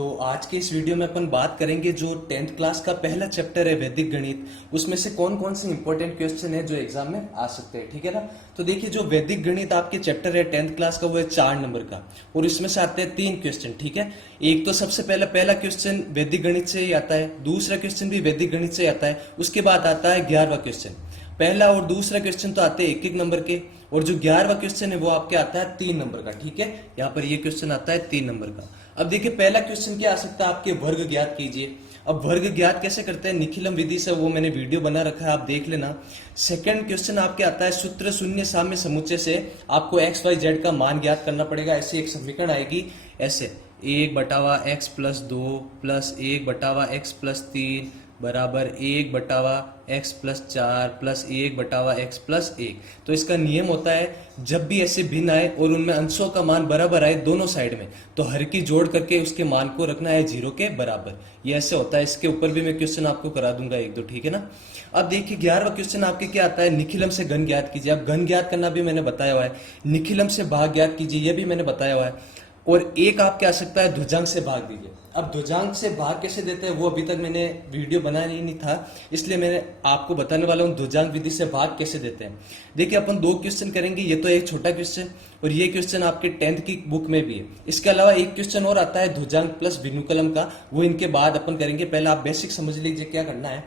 तो आज के इस वीडियो में अपन बात करेंगे जो 10th क्लास का पहला चैप्टर है वैदिक गणित, उसमें से कौन कौन से इंपॉर्टेंट क्वेश्चन है जो एग्जाम में आ सकते हैं। ठीक है ना। तो देखिए जो वैदिक गणित आपके चैप्टर है 10th क्लास का वो है 4 नंबर का और इसमें से आते हैं 3 क्वेश्चन। ठीक है। एक तो सबसे पहला क्वेश्चन वैदिक गणित से ही आता है, दूसरा क्वेश्चन भी वैदिक गणित से ही आता है, उसके बाद आता है 11वां क्वेश्चन। पहला और दूसरा क्वेश्चन तो आते हैं 1-1 नंबर के और जो 11वां क्वेश्चन है वो आपके आता है 3 नंबर का। ठीक है। यहाँ पर ये क्वेश्चन आता है 3 नंबर का। अब देखिए पहला क्वेश्चन क्या आ सकता है आपके, वर्ग ज्ञात कीजिए। अब वर्ग ज्ञात कैसे करते हैं, निखिलम विधि से, वो मैंने वीडियो बना रखा है, आप देख लेना। सेकंड क्वेश्चन आपके आता है सूत्र शून्य साम्य समुच्चय से आपको एक्स वाई जेड का मान ज्ञात करना पड़ेगा। ऐसे एक समीकरण आएगी, ऐसे 1/x+2 प्लस 1/x+3 बराबर 1/x+4 प्लस 1/x+1। तो इसका नियम होता है जब भी ऐसे भिन्न आए और उनमें अंशों का मान बराबर आए दोनों साइड में, तो हर की जोड़ करके उसके मान को रखना है 0 के बराबर। ये ऐसे होता है। इसके ऊपर भी मैं क्वेश्चन आपको करा दूंगा 1-2। ठीक है ना। अब देखिए 11वां क्वेश्चन आपके क्या आता है, निखिलम से घन ज्ञात कीजिए। अब घन ज्ञात करना भी मैंने बताया हुआ है, निखिलम से भाग ज्ञात कीजिए, यह भी मैंने बताया हुआ है। और एक आपके आ सकता है ध्वजांक से भाग दीजिए। अब ध्वजांक से भाग कैसे देते हैं वो अभी तक मैंने वीडियो बनाया ही नहीं था, इसलिए मैंने आपको बताने वाला हूँ ध्वजांक विधि से भाग कैसे देते हैं। देखिए अपन 2 क्वेश्चन करेंगे, ये तो एक छोटा क्वेश्चन और ये क्वेश्चन आपके 10th की बुक में भी है। इसके अलावा एक क्वेश्चन और आता है ध्वजांक प्लस विनुकलम का, वो इनके बाद अपन करेंगे। पहले आप बेसिक समझ लीजिए क्या करना है।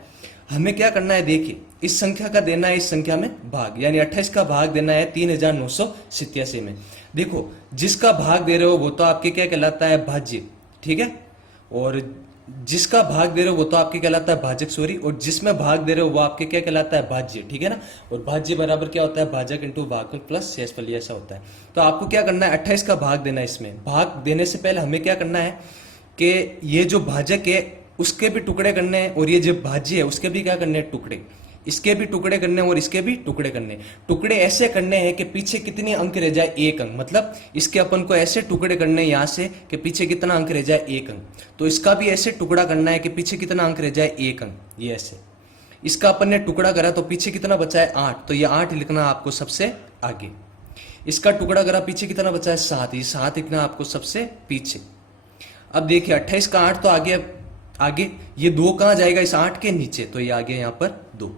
हमें क्या करना है, देखिए इस संख्या का देना है इस संख्या में भाग, यानी 28 का भाग देना है 3987 में। देखो जिसका भाग दे रहे हो वो तो आपके क्या कहलाता है, भाज्य। ठीक है। और जिसका भाग दे रहे हो वो तो आपके कहलाता है भाजक, सॉरी, और जिसमें भाग दे रहे हो वो आपके क्या कहलाता है, भाज्य। ठीक है ना। और भाज्य बराबर क्या होता है, भाजक इंटू भागफल प्लस शेषफल, ऐसा होता है। तो आपको क्या करना है, 28 का भाग देना है। इसमें भाग देने से पहले हमें क्या करना है कि ये जो भाजक है उसके भी टुकड़े करने हैं और ये जो भाज्य है उसके भी क्या करने हैं, टुकड़े। इसके भी टुकड़े करने और इसके भी टुकड़े करने। टुकड़े ऐसे करने हैं कि पीछे कितने अंक रह जाए, 1 अंक। मतलब इसके अपन को ऐसे टुकड़े करने यहां से कि पीछे कितना अंक रह जाए, 1 अंक। तो इसका भी ऐसे टुकड़ा करना है कि पीछे कितना अंक रह जाए, 1 अंक। ये ऐसे इसका अपन ने टुकड़ा करा तो पीछे कितना बचा है, 8, तो ये 8 लिखना आपको सबसे आगे। इसका टुकड़ा करा पीछे कितना बचा है, 7, ये 7 लिखना आपको सबसे पीछे। अब देखिए 28 का 8 तो आगे ये 2 कहां जाएगा, इस 8 के नीचे, तो ये आ गया यहां पर 2।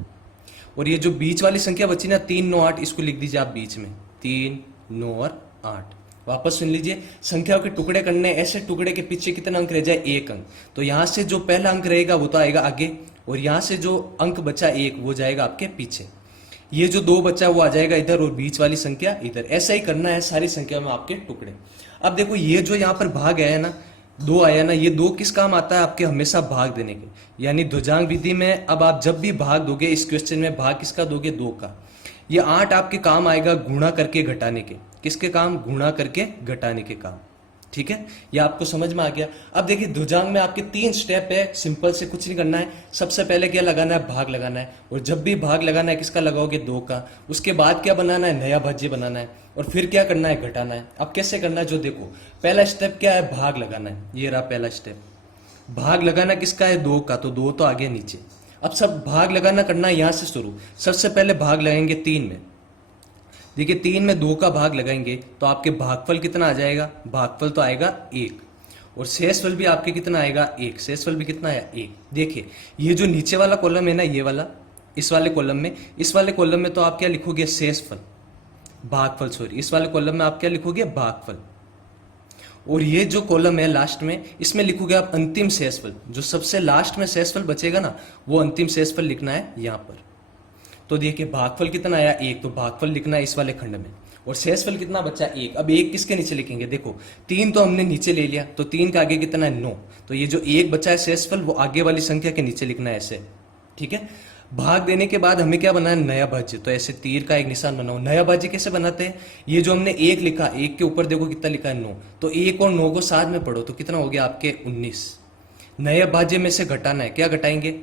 और ये जो बीच वाली संख्या बची ना 3, 9, 8, इसको लिख दीजिए आप बीच में, 3, 9 और 8। वापस सुन लीजिए, संख्याओं के टुकड़े करने, ऐसे टुकड़े के पीछे कितना अंक रह जाए, 1 अंक। तो यहां से जो पहला अंक रहेगा वो तो आएगा आगे और यहां से जो अंक बचा 1 वो जाएगा आपके पीछे। ये जो 2 बचा वो आ जाएगा इधर और बीच वाली संख्या इधर। ऐसा ही करना है सारी संख्या में आपके टुकड़े। अब देखो ये जो यहाँ पर भाग आया ना, 2 आया ना, ये 2 किस काम आता है आपके, हमेशा भाग देने के। यानी ध्वजांक विधि में अब आप जब भी भाग दोगे इस क्वेश्चन में भाग किसका दोगे, 2 का। ये 8 आपके काम आएगा गुणा करके घटाने के। किसके काम, गुणा करके घटाने के काम। ठीक है। ये आपको समझ में आ गया। अब देखिए ध्वजांक में आपके 3 स्टेप है, सिंपल से कुछ नहीं करना है। सबसे पहले क्या लगाना है, भाग लगाना है। और जब भी भाग लगाना है किसका लगाओगे, 2 का। उसके बाद क्या बनाना है, नया भाज्य बनाना है। और फिर क्या करना है, घटाना है। अब कैसे करना है, जो देखो पहला स्टेप क्या है, भाग लगाना है। ये रहा पहला स्टेप। भाग लगाना किसका है, 2 का, तो 2 तो आगे नीचे। अब सब भाग लगाना करना है यहां से शुरू। सबसे पहले भाग लगाएंगे 3 में। देखिए 3 में 2 का भाग लगाएंगे तो आपके भागफल कितना आ जाएगा, भागफल तो आएगा 1। और शेषफल भी आपके कितना आएगा, 1। शेषफल भी कितना है, 1। देखिए ये जो नीचे वाला कॉलम है ना, ये वाला, इस वाले कॉलम में तो आप क्या लिखोगे, शेषफल, भागफल, सॉरी, इस वाले कॉलम में आप क्या लिखोगे, भागफल। और ये जो कॉलम है लास्ट में, इसमें लिखोगे आप अंतिम शेषफल। जो सबसे लास्ट में शेषफल बचेगा ना, वो अंतिम शेषफल लिखना है यहां पर। तो देखिए भागफल कितना आया, 1, तो भागफल लिखना है इस वाले खंड में। और शेषफल कितना बचा, 1। अब 1 किसके नीचे लिखेंगे, देखो 3 तो हमने नीचे ले लिया, तो 3 का आगे कितना है, 9। तो ये जो 1 बचा है शेषफल वो आगे वाली संख्या के नीचे लिखना है ऐसे। ठीक है। भाग देने के बाद हमें क्या बनाना है, नया भाज्य। तो ऐसे तीर का एक निशान बनाओ। नया भाज्य कैसे बनाते हैं, ये जो हमने 1 लिखा, 1 के ऊपर देखो कितना लिखा है, 9। तो 1 और 9 को साथ में पढ़ो तो कितना हो गया आपके, 19। नए भाज्य में से घटाना है, क्या घटाएंगे,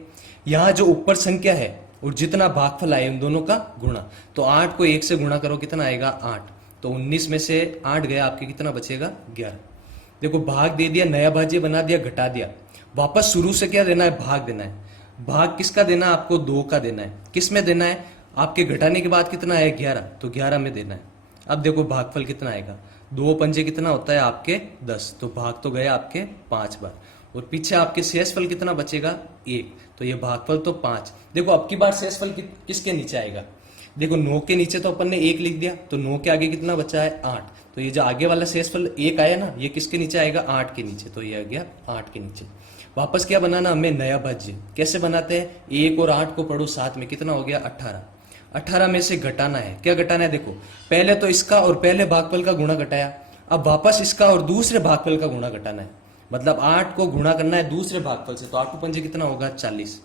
यहां जो ऊपर संख्या है और जितना भागफल आए उन दोनों का गुणा। तो 8 को 1 से गुणा करो, कितना आएगा, 8। तो 19 में से 8 गया, आपके कितना बचेगा, 11। देखो भाग दे दिया, नया भाज्य बना दिया, घटा दिया। वापस शुरू से क्या देना है, भाग देना है। भाग किसका देना है आपको, 2 का देना है। किस में देना है, आपके घटाने के बाद कितना है, 11, तो 11 में देना है। अब देखो भागफल कितना आएगा, दो पंजे कितना होता है आपके 10, तो भाग तो गए आपके 5 बार। और पीछे आपके शेषफल कितना बचेगा 1, तो ये भागफल तो 5। देखो अब की बार शेषफल किसके नीचे आएगा, देखो 9 के नीचे तो अपन ने 1 लिख दिया, तो 9 के आगे कितना बचा है 8, तो ये जो आगे वाला शेषफल 1 आया ना, ये किसके नीचे आएगा 8 के नीचे, तो ये आ गया 8 के नीचे। वापस क्या बनाना हमें, नया भाज्य। कैसे बनाते हैं, 1 और 8 को पढ़ो साथ में, कितना हो गया 18। 18 में से घटाना है, क्या घटाना है, देखो पहले तो इसका और पहले भागफल का गुणा घटाया, अब वापस इसका और दूसरे भागफल का गुणा घटाना है, मतलब 8 को गुणा करना है दूसरे भागफल से, तो 8 पंजे कितना होगा 40।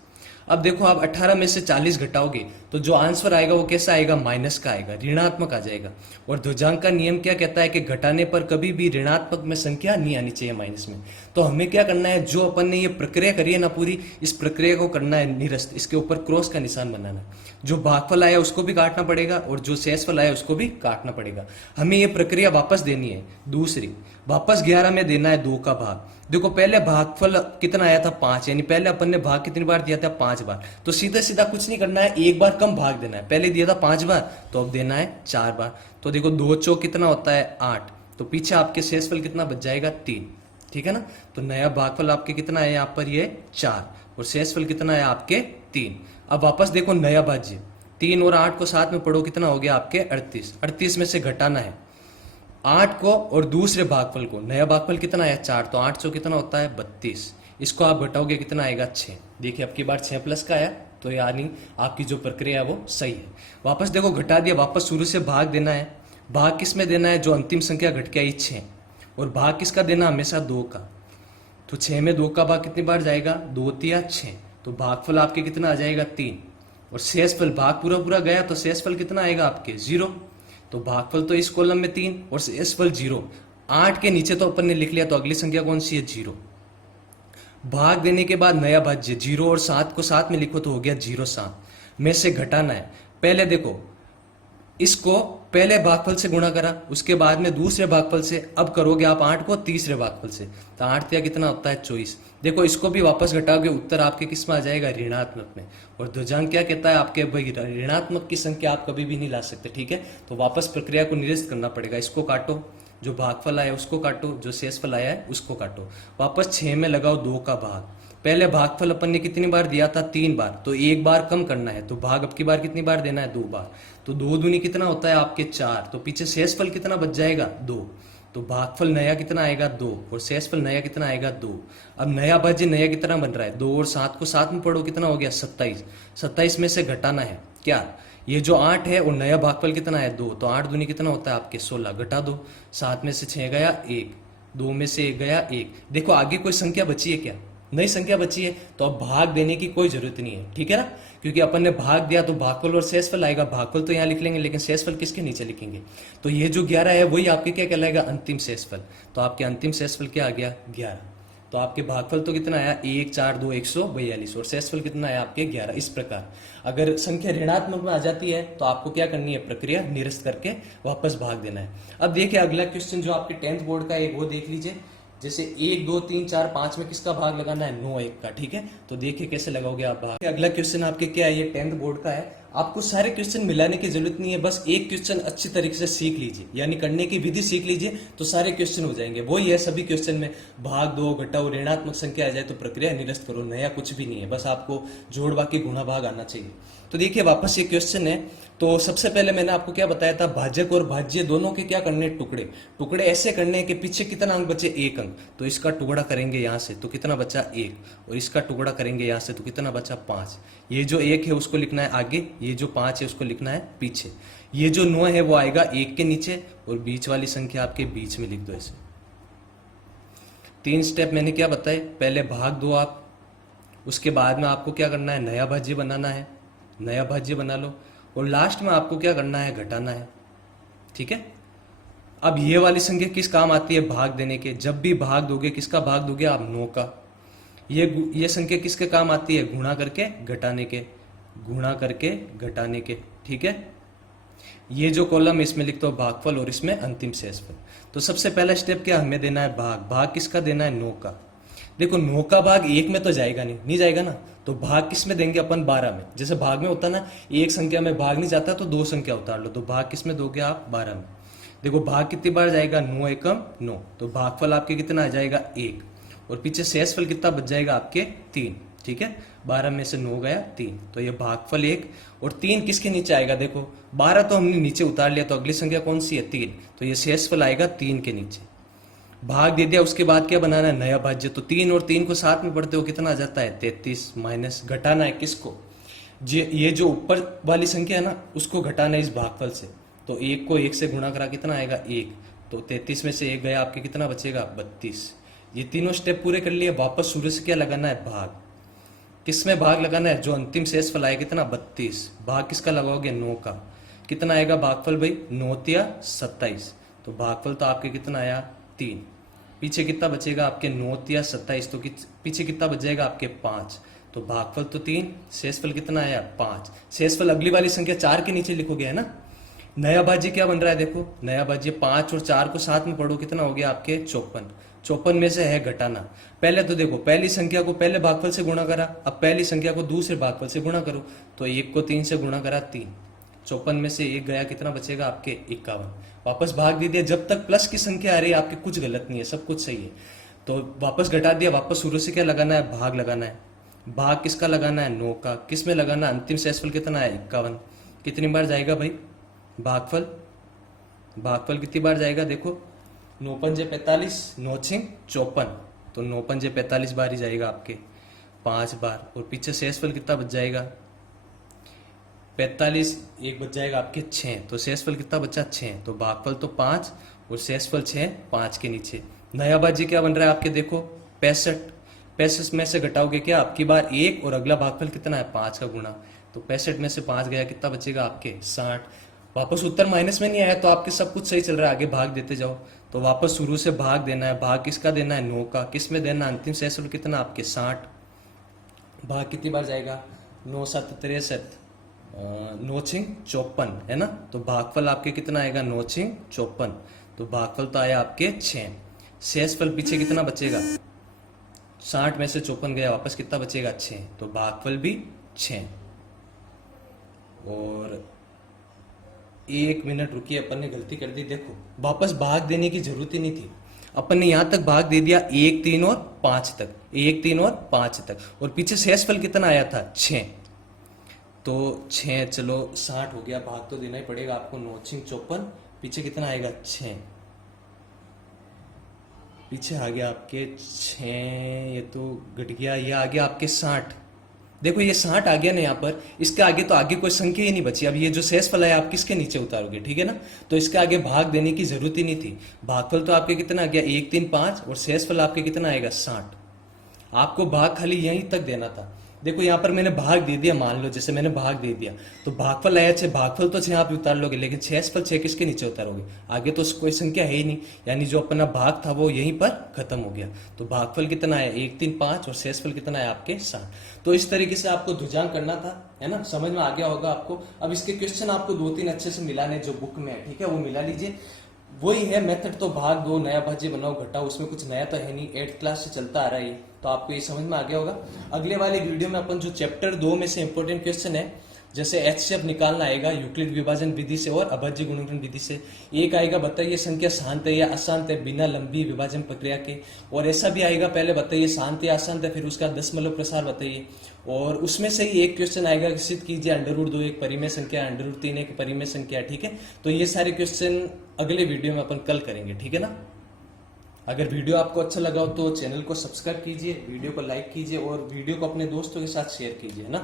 अब देखो आप 18 में से 40 घटाओगे तो जो आंसर आएगा वो कैसा आएगा, माइनस का आएगा, ऋणात्मक आ जाएगा। और ध्रुजांक का नियम क्या कहता है कि घटाने पर कभी भी ऋणात्मक में संख्या नहीं आनी चाहिए माइनस में। तो हमें क्या करना है, जो अपन ने ये प्रक्रिया करी है ना पूरी, इस प्रक्रिया को करना है निरस्त, इसके ऊपर क्रॉस का निशान बनाना है। जो भागफल आया उसको भी काटना पड़ेगा और जो शेषफल आया उसको भी काटना पड़ेगा। हमें ये प्रक्रिया वापस देनी है दूसरी, वापस 11 में देना है 2 का भाग। देखो पहले भागफल कितना आया था 5, यानी पहले अपन ने भाग कितनी बार दिया था 5 बार, तो सीधा सीधा कुछ नहीं करना है, एक बार कम भाग देना है। पहले दिया था 5 बार, तो अब देना है 4 बार। तो देखो 2 चौक कितना होता है 8, तो पीछे आपके शेषफल कितना बच जाएगा 3, ठीक है ना। तो नया भागफल आपके कितना है यहाँ पर, ये 4, और शेषफल कितना है आपके 3। अब वापस देखो नया भाज्य, 3 और 8 को साथ में पढ़ो, कितना हो गया आपके 38। 38 में से घटाना है 8 को और दूसरे भागफल को, नया भागफल कितना है 4, तो 8 सौ कितना होता है 32। इसको आप घटाओगे कितना आएगा 6। देखिए अब की बार 6 प्लस का आया, तो यानी आपकी जो प्रक्रिया है वो सही है। वापस देखो घटा दिया, वापस शुरू से भाग देना है। भाग किस में देना है, जो अंतिम संख्या घट के आई 6, और भाग किसका देना हमेशा 2 का। तो 6 में 2 का भाग कितनी बार जाएगा, 2 तिया 6, तो भागफल आपके कितना आ जाएगा 3। और शेषफल भाग पूरा पूरा गया तो शेषफल कितना आएगा आपके 0, तो भागफल तो इस कॉलम में 3 और शेषफल 0। 8 के नीचे तो अपन ने लिख लिया, तो अगली संख्या कौन सी है 0। भाग देने के बाद नया भाज्य 0 और 7 को साथ में लिखो, तो हो गया 0 7 में से घटाना है। पहले देखो इसको पहले भागफल से गुणा करा, उसके बाद में दूसरे भागफल से, अब करोगे आप 8 को तीसरे भागफल से, तो 8 तिया कितना होता है 24। देखो इसको भी वापस घटाओगे, उत्तर आपके किस में आ जाएगा, ऋणात्मक में। और ध्रुजांक क्या कहता है आपके, भाई ऋणात्मक की संख्या आप कभी भी नहीं ला सकते, ठीक है। तो वापस प्रक्रिया को निरस्त करना पड़ेगा, इसको काटो, जो भागफल आया उसको काटो, जो शेषफल आया है उसको काटो। वापस 6 में लगाओ 2 का भाग। पहले भागफल अपन ने कितनी बार दिया था 3 बार, तो एक बार कम करना है, तो भाग अब की बार कितनी बार देना है 2 बार। तो 2 दूनी कितना होता है आपके 4, तो पीछे शेषफल कितना बच जाएगा 2, तो भागफल नया कितना आएगा 2 और शेषफल नया कितना आएगा 2। अब नया भाज्य नया कितना बन रहा है 2 और 7 को साथ में पढ़ो, कितना हो गया 27। 27 में से घटाना है क्या, ये जो 8 है और नया भागफल कितना है 2, तो 8 दूनी कितना होता है आपके 16, घटा दो। 7 में से 6 गया 1, 2 में से 1 गया 1। देखो आगे कोई संख्या बची है क्या, नई संख्या बची है, तो अब भाग देने की कोई जरूरत नहीं है, ठीक है ना, क्योंकि अपन ने भाग दिया तो भागफल और शेषफल आएगा। भागफल तो यहाँ लिख लेंगे, लेकिन शेषफल किसके नीचे लिखेंगे, तो ये जो 11 है वही आपके क्या कहलाएगा, अंतिम शेषफल। तो आपके अंतिम शेषफल क्या आ गया 11। तो आपके भागफल तो कितना आया 1 4 2 142 और शेषफल कितना आया आपके 11। इस प्रकार अगर संख्या ऋणात्मक में आ जाती है तो आपको क्या करनी है, प्रक्रिया निरस्त करके वापस भाग देना है। अब देखिए अगला क्वेश्चन जो आपके 10th बोर्ड का है वो देख लीजिए। जैसे 1 2 3 4 5 में किसका भाग लगाना है, 9 1 का, ठीक है। तो देखिए कैसे लगाओगे आप भाग। अगला क्वेश्चन आपके क्या है, ये 10th बोर्ड का है। आपको सारे क्वेश्चन मिलाने की जरूरत नहीं है, बस एक क्वेश्चन अच्छी तरीके से सीख लीजिए, यानी करने की विधि सीख लीजिए तो सारे क्वेश्चन हो जाएंगे। वही है सभी क्वेश्चन में, भाग दो, घटाओ, ऋणात्मक संख्या आ जाए तो प्रक्रिया निरस्त करो, नया कुछ भी नहीं है, बस आपको जोड़ बाकी गुणा भाग आना चाहिए। तो देखिए वापस ये क्वेश्चन है। तो सबसे पहले मैंने आपको क्या बताया था, भाजक और भाज्य दोनों के क्या करने, टुकड़े। टुकड़े ऐसे करने कि पीछे कितना अंक बचे, 1 अंक, तो इसका टुकड़ा करेंगे यहाँ से तो कितना बचा 1, और इसका टुकड़ा करेंगे यहाँ से तो कितना बचा 5। ये जो 1 है उसको लिखना है आगे, ये जो 5 है उसको लिखना है पीछे। ये जो 9 है वो आएगा 1 के नीचे, और बीच वाली संख्या आपके बीच में लिख दो ऐसे। 3 स्टेप मैंने क्या बताए, पहले भाग दो आप, उसके बाद में आपको क्या करना है, नया भाज्य बनाना है, नया भाज्य बना लो, और लास्ट में आपको क्या करना है, घटाना है, ठीक है। अब ये वाली संख्या किस काम आती है, भाग देने के। जब भी भाग दोगे किसका भाग दोगे आप, 9 का। ये संख्या किसके काम आती है, गुणा करके घटाने के, गुणा करके घटाने के, ठीक है। ये जो कॉलम इसमें लिखते हो भागफल और इसमें अंतिम शेषफल। तो सबसे पहला स्टेप क्या हमें देना है, भाग। भाग किसका देना है, 9 का। देखो 9 का भाग 1 में तो जाएगा नहीं जाएगा ना, तो भाग किस में देंगे अपन, 12 में। जैसे भाग में होता ना, एक संख्या में भाग नहीं जाता तो 2 संख्या उतार लो, तो भाग किस में दोगे आप, 12 में। देखो भाग कितनी बार जाएगा, 9 एकम 9, तो भागफल आपके कितना आ जाएगा 1, और पीछे शेषफल कितना बच जाएगा आपके 3। ठीक है, 12 में से 9 गया 3, तो ये भागफल 1, और 3 किसके नीचे आएगा, देखो 12 तो हमने नीचे उतार लिया, तो अगली संख्या कौन सी है 3, तो ये शेषफल आएगा 3 के नीचे। भाग दे दिया, उसके बाद क्या बनाना है, नया भाज्य, तो 3 और 3 को साथ में पढ़ते हो कितना आ जाता है 33, माइनस घटाना है किसको, ये जो ऊपर वाली संख्या है ना उसको घटाना है इस भागफल से, तो 1 को 1 से गुणा करा कितना आएगा 1, तो 33 में से 1 गया आपके कितना बचेगा 32। ये तीनों स्टेप पूरे कर लिए, वापस शुरू से क्या लगाना है भाग, किसमें भाग लगाना है, जो अंतिम शेषफल आएगा कितना 32, भाग किसका लगाओगे 9 का, कितना आएगा भागफल भाई 9 या 27, तो भागफल तो आपके कितना आया 3, पीछे कितना बचेगा आपके 9 या 27, तो पीछे कितना बच जाएगा आपके 5, तो भागफल तो 3, शेषफल कितना आया 5, शेषफल अगली वाली संख्या 4 के नीचे लिखोगे है ना। नया भाज्य क्या बन रहा है, देखो नया भाज्य 5 और 4 को साथ में पढ़ो कितना हो गया आपके 54, 54 में से है घटाना, पहले तो देखो पहली संख्या को पहले भागफल से गुणा करा, अब पहली संख्या को दूसरे भागफल से गुणा करो, तो 1 को 3 से गुणा करा 3, 54 में से 1 गया कितना बचेगा आपके 51, वापस भाग दे दिया, जब तक प्लस की संख्या आ रही है आपके कुछ गलत नहीं है, सब कुछ सही है, तो वापस घटा दिया, वापस शुरू से क्या लगाना है भाग लगाना है, भाग किसका लगाना है 9 का, किस में लगाना है, अंतिम शेषफल कितना है 51, कितनी बार जाएगा भाई भागफल, भागफल कितनी बार जाएगा, देखो 9 पंजे 45, 9 छिंग 54, तो 9 पंजे 45 बार ही जाएगा आपके 5 बार, और पीछे शेषफल कितना बच जाएगा 45, एक बच जाएगा आपके 6, तो शेषफल कितना बचा 6, तो भागफल तो 5 और शेषफल 6, 5 के नीचे। नया भाज्य क्या बन रहा है आपके, देखो 65, 65 में से घटाओगे क्या आपकी बार 1, और अगला भागफल कितना है 5 का गुणा, तो 65 में से 5 गया कितना बचेगा आपके 60, वापस उत्तर माइनस में नहीं आया, तो आपके सब कुछ सही चल रहा है, आगे भाग देते जाओ, तो वापस शुरू से भाग देना है, भाग किसका देना है 9 का, किस में देना, अंतिम शेषफल कितना आपके 60, भाग कितनी बार जाएगा 9 7 63, 9 छिंग 54 है ना, तो भागफल आपके कितना आएगा 9 छिंग 54, तो भागफल तो आया आपके 6, शेषफल पीछे कितना बचेगा 60 में से 54 गया, वापस कितना बचेगा 6, तो भागफल भी 6। और 1 मिनट रुकिए, अपन ने गलती कर दी, देखो वापस भाग देने की जरूरत ही नहीं थी, अपन ने यहां तक भाग दे दिया 1 3 और 5 तक, 1 3 और 5 तक, और पीछे शेषफल कितना आया था 6, तो 6 चलो 60 हो गया, भाग तो देना ही पड़ेगा आपको, 9 छिंग 54, पीछे कितना आएगा 6, पीछे आ गया आपके 6, ये तो घट गया, ये आ गया आपके 60, देखो ये 60 आ गया ना यहाँ पर, इसके आगे तो आगे कोई संख्या ही नहीं बची, अब ये जो शेषफल है आप किसके नीचे उतारोगे, ठीक है ना, तो इसके आगे भाग देने की जरूरत ही नहीं थी, भागफल तो आपके कितना आ गया 1 3 5, और शेषफल आपके कितना आएगा 60, आपको भाग खाली यहीं तक देना था। देखो यहाँ पर मैंने भाग दे दिया, मान लो जैसे मैंने भाग दे दिया, तो भागफल आया 6, भागफल तो 6 आप उतार लोगे, लेकिन शेषफल 6 किसके नीचे उतारोगे, आगे तो कोई संख्या है ही नहीं, यानी जो अपना भाग था वो यहीं पर खत्म हो गया, तो भागफल कितना है 1 3 5, और शेषफल कितना है आपके 60। तो इस तरीके से आपको ध्रुजांक करना था, है ना, समझ में आ गया होगा आपको। अब इसके क्वेश्चन आपको 2-3 अच्छे से मिलाने जो बुक में है, ठीक है, वो मिला लीजिए, वही है मेथड, तो भाग दो, नया भाज्य बनाओ, घटाओ, उसमें कुछ नया तो है नहीं, 8th क्लास से चलता आ रहा है, तो आपको ये समझ में आ गया होगा। अगले वाले वीडियो में अपन जो चैप्टर 2 में से इंपॉर्टेंट क्वेश्चन है, जैसे एचसीएफ निकालना आएगा यूक्लिड विभाजन विधि से और अभाज्य गुणनखंड विधि से, एक आएगा बताइए संख्या शांत है या अशांत है बिना लंबी विभाजन प्रक्रिया के, और ऐसा भी आएगा पहले बताइए शांत या अशांत है, फिर उसका दशमलव प्रसार बताइए, और उसमें से ही एक क्वेश्चन आएगा कि सिद्ध कीजिए √2 एक परिमेय संख्या, √3 एक परिमेय संख्या, ठीक है। तो ये सारे क्वेश्चन अगले वीडियो में अपन कल करेंगे, ठीक है ना। अगर वीडियो आपको अच्छा लगा हो तो चैनल को सब्सक्राइब कीजिए, वीडियो को लाइक कीजिए, और वीडियो को अपने दोस्तों के साथ शेयर कीजिए, है ना।